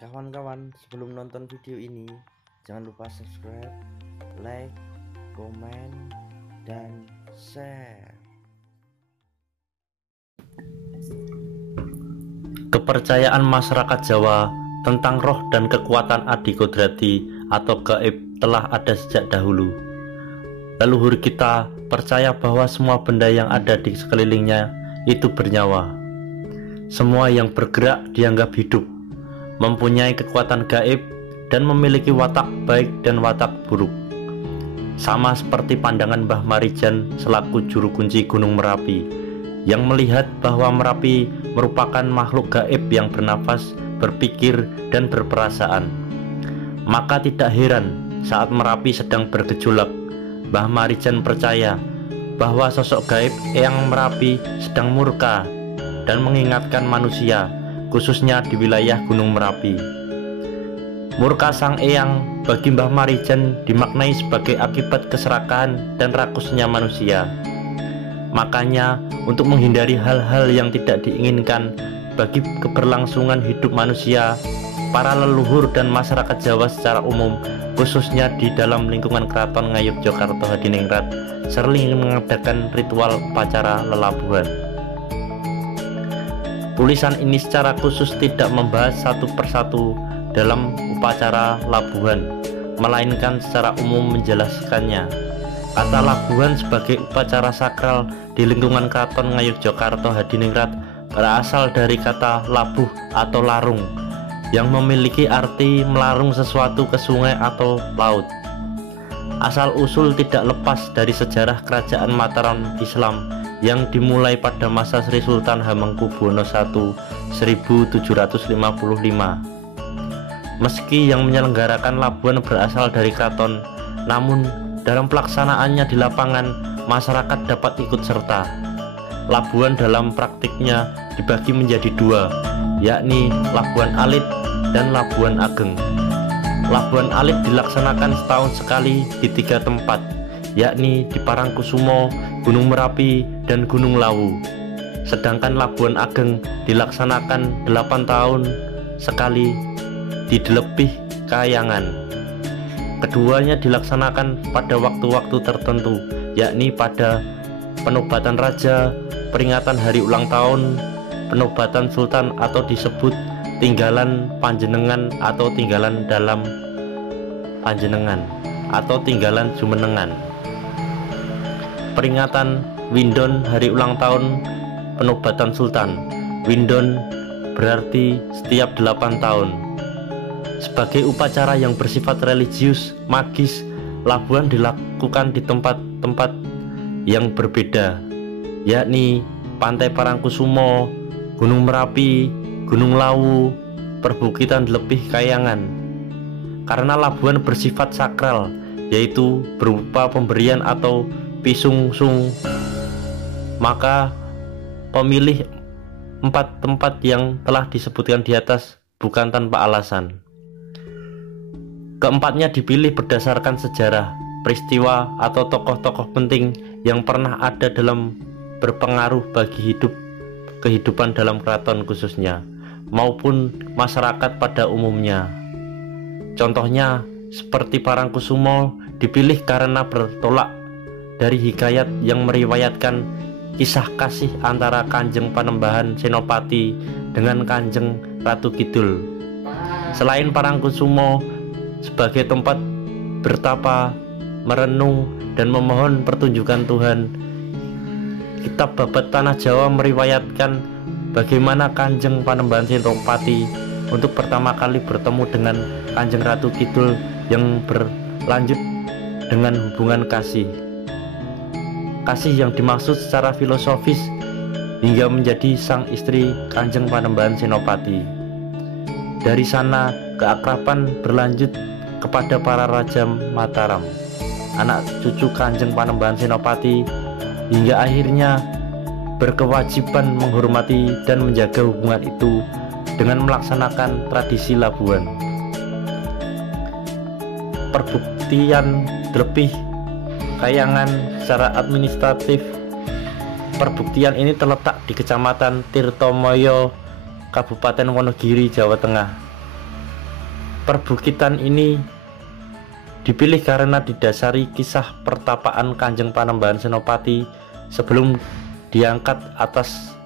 Kawan-kawan, sebelum nonton video ini, jangan lupa subscribe, like, komen, dan share. Kepercayaan masyarakat Jawa tentang roh dan kekuatan adikodrati atau gaib telah ada sejak dahulu. Leluhur kita percaya bahwa semua benda yang ada di sekelilingnya itu bernyawa. Semua yang bergerak dianggap hidup, mempunyai kekuatan gaib, dan memiliki watak baik dan watak buruk. Sama seperti pandangan Mbah Marijan selaku juru kunci Gunung Merapi, yang melihat bahwa Merapi merupakan makhluk gaib yang bernafas, berpikir, dan berperasaan. Maka tidak heran saat Merapi sedang bergejolak, Mbah Marijan percaya bahwa sosok gaib Eyang Merapi sedang murka dan mengingatkan manusia, khususnya di wilayah Gunung Merapi. Murka sang Eyang bagi Mbah Marijan dimaknai sebagai akibat keserakahan dan rakusnya manusia. Makanya untuk menghindari hal-hal yang tidak diinginkan bagi keberlangsungan hidup manusia, para leluhur dan masyarakat Jawa secara umum, khususnya di dalam lingkungan Keraton Ngayogyakarta Hadiningrat, sering mengadakan ritual upacara lelabuhan. Tulisan ini secara khusus tidak membahas satu persatu dalam upacara labuhan, melainkan secara umum menjelaskannya. Kata labuhan sebagai upacara sakral di lingkungan Keraton Ngayogyakarta Hadiningrat berasal dari kata labuh atau larung, yang memiliki arti melarung sesuatu ke sungai atau laut. Asal usul tidak lepas dari sejarah kerajaan Mataram Islam yang dimulai pada masa Sri Sultan Hamengkubuwono I 1755. Meski yang menyelenggarakan labuhan berasal dari keraton, namun dalam pelaksanaannya di lapangan masyarakat dapat ikut serta. Labuhan dalam praktiknya dibagi menjadi dua, yakni Labuhan Alit dan Labuhan Ageng. Labuhan Alit dilaksanakan setahun sekali di 3 tempat, yakni di Parangkusumo, Gunung Merapi, dan Gunung Lawu. Sedangkan Labuhan Ageng dilaksanakan 8 tahun sekali di Dlepih Kayangan. Keduanya dilaksanakan pada waktu-waktu tertentu, yakni pada penobatan raja, peringatan hari ulang tahun, penobatan sultan atau disebut tinggalan panjenengan atau tinggalan dalam panjenengan atau tinggalan jumenengan. Peringatan Windon hari ulang tahun penobatan sultan. Windon berarti setiap 8 tahun. Sebagai upacara yang bersifat religius, magis, labuhan dilakukan di tempat-tempat yang berbeda, yakni Pantai Parangkusumo, Gunung Merapi, Gunung Lawu, Perbukitan Dlepih Kayangan. Karena labuhan bersifat sakral, yaitu berupa pemberian atau pisungsung, maka pemilih 4 tempat yang telah disebutkan di atas bukan tanpa alasan. Keempatnya dipilih berdasarkan sejarah, peristiwa, atau tokoh-tokoh penting yang pernah ada dalam berpengaruh bagi kehidupan dalam keraton khususnya, maupun masyarakat pada umumnya. Contohnya seperti Parangkusumo dipilih karena bertolak dari hikayat yang meriwayatkan kisah kasih antara Kanjeng Panembahan Senopati dengan Kanjeng Ratu Kidul. Selain Parangkusumo sebagai tempat bertapa, merenung, dan memohon pertunjukan Tuhan, kitab Babat Tanah Jawa meriwayatkan bagaimana Kanjeng Panembahan Senopati untuk pertama kali bertemu dengan Kanjeng Ratu Kidul yang berlanjut dengan hubungan kasih yang dimaksud secara filosofis hingga menjadi sang istri Kanjeng Panembahan Senopati. Dari sana keakraban berlanjut kepada para raja Mataram, anak cucu Kanjeng Panembahan Senopati, hingga akhirnya berkewajiban menghormati dan menjaga hubungan itu dengan melaksanakan tradisi labuhan. Perbuktian Dlepih Kayangan secara administratif, perbuktian ini terletak di Kecamatan Tirtomoyo, Kabupaten Wonogiri, Jawa Tengah. Perbukitan ini dipilih karena didasari kisah pertapaan Kanjeng Panembahan Senopati sebelum diangkat atas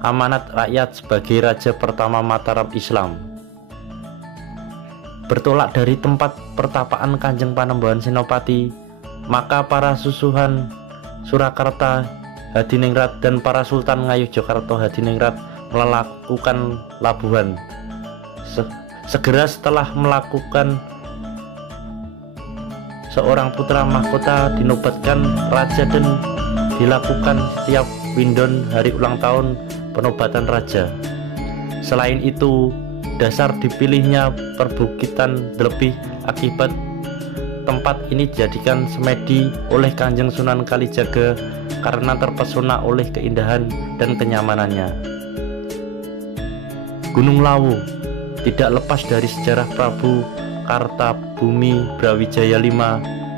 amanat rakyat sebagai raja pertama Mataram Islam. Bertolak dari tempat pertapaan Kanjeng Panembahan Senopati, maka para susuhan Surakarta Hadiningrat dan para Sultan Ngayogyakarta Hadiningrat melakukan labuhan. Segera setelah melakukan, seorang putra mahkota dinobatkan raja dan dilakukan setiap windon hari ulang tahun penobatan raja. Selain itu, dasar dipilihnya perbukitan lebih akibat tempat ini dijadikan semedi oleh Kanjeng Sunan Kalijaga karena terpesona oleh keindahan dan kenyamanannya. Gunung Lawu tidak lepas dari sejarah Prabu Kartabumi Brawijaya V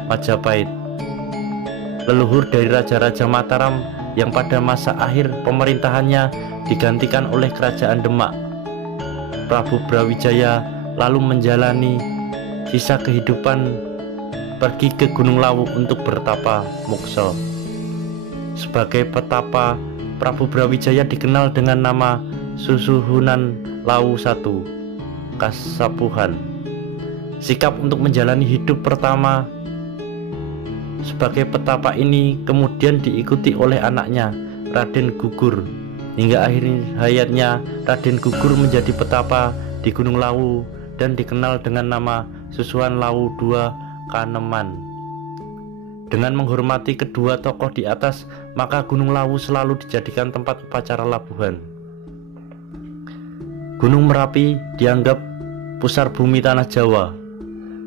Majapahit, leluhur dari Raja-Raja Mataram yang pada masa akhir pemerintahannya digantikan oleh Kerajaan Demak. Prabu Brawijaya lalu menjalani sisa kehidupan pergi ke Gunung Lawu untuk bertapa moksa. Sebagai petapa, Prabu Brawijaya dikenal dengan nama Susuhunan Lawu I, Kasapuhan. Sikap untuk menjalani hidup pertama sebagai petapa ini kemudian diikuti oleh anaknya Raden Gugur. Hingga akhir hayatnya Raden Gugur menjadi petapa di Gunung Lawu dan dikenal dengan nama Susuhunan Lawu II Kaneman. Dengan menghormati kedua tokoh di atas, maka Gunung Lawu selalu dijadikan tempat upacara labuhan. Gunung Merapi dianggap pusar bumi tanah Jawa.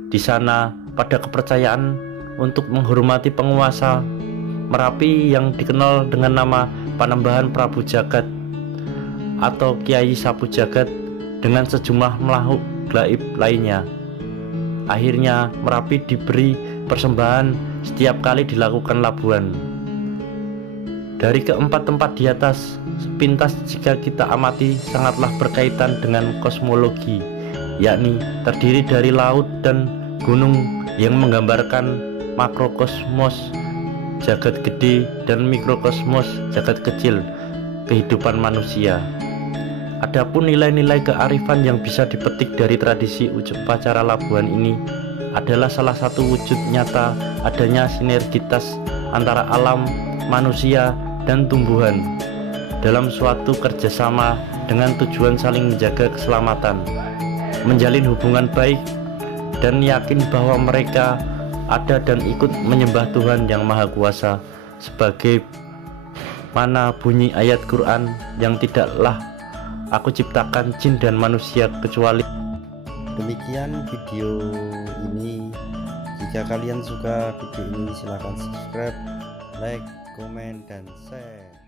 Di sana pada kepercayaan untuk menghormati penguasa Merapi yang dikenal dengan nama Panembahan Prabu Jagat atau Kiai Sapu Jagat dengan sejumlah makhluk gaib lainnya. Akhirnya Merapi diberi persembahan setiap kali dilakukan labuhan. Dari keempat tempat di atas, sepintas jika kita amati sangatlah berkaitan dengan kosmologi, yakni terdiri dari laut dan gunung yang menggambarkan makrokosmos jagat gede dan mikrokosmos jagat kecil kehidupan manusia. Adapun nilai-nilai kearifan yang bisa dipetik dari tradisi upacara labuhan ini adalah salah satu wujud nyata adanya sinergitas antara alam, manusia, dan tumbuhan dalam suatu kerjasama dengan tujuan saling menjaga keselamatan, menjalin hubungan baik, dan yakin bahwa mereka ada dan ikut menyembah Tuhan yang Maha Kuasa sebagai mana bunyi ayat Quran yang tidaklah aku ciptakan jin dan manusia kecuali. Demikian video ini. Jika kalian suka video ini silahkan subscribe, like, komen, dan share.